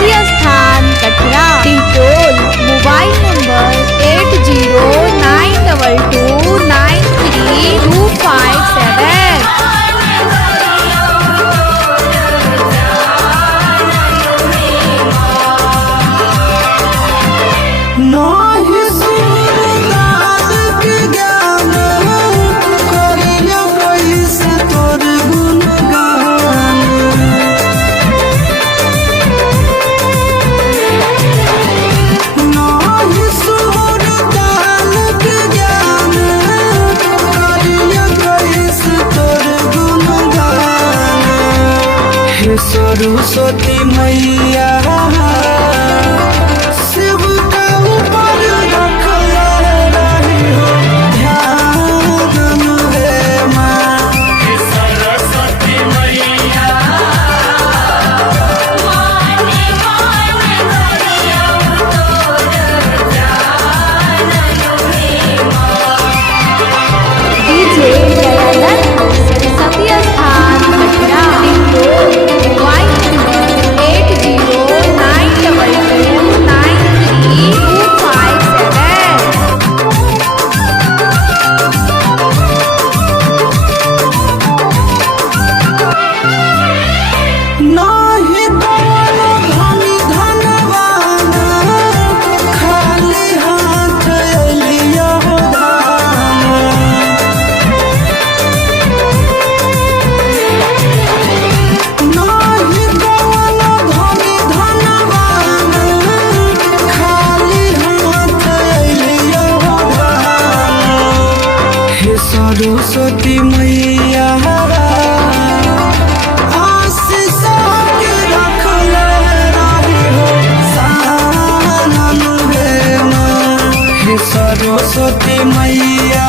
सरस्वती स्थान कटरा। टिटोल mobile number 8092293257। Saraswati मैया शिव का ऊपर रखल रही हो ध्यान रे माँ। सरस्वती मैया डीजे दयानंद सरस्वती स्थान कटरा। टिटोल मोबाइल नंबर 8092293257। नाही धनी धनवान खाली हाथ लिया धान। नाही धनी धनवान खाली हाथ लिया धान। हे सरस्वती मैया आशीष के रखल रही हो सानन रे माँ। हे सरस्वती मैया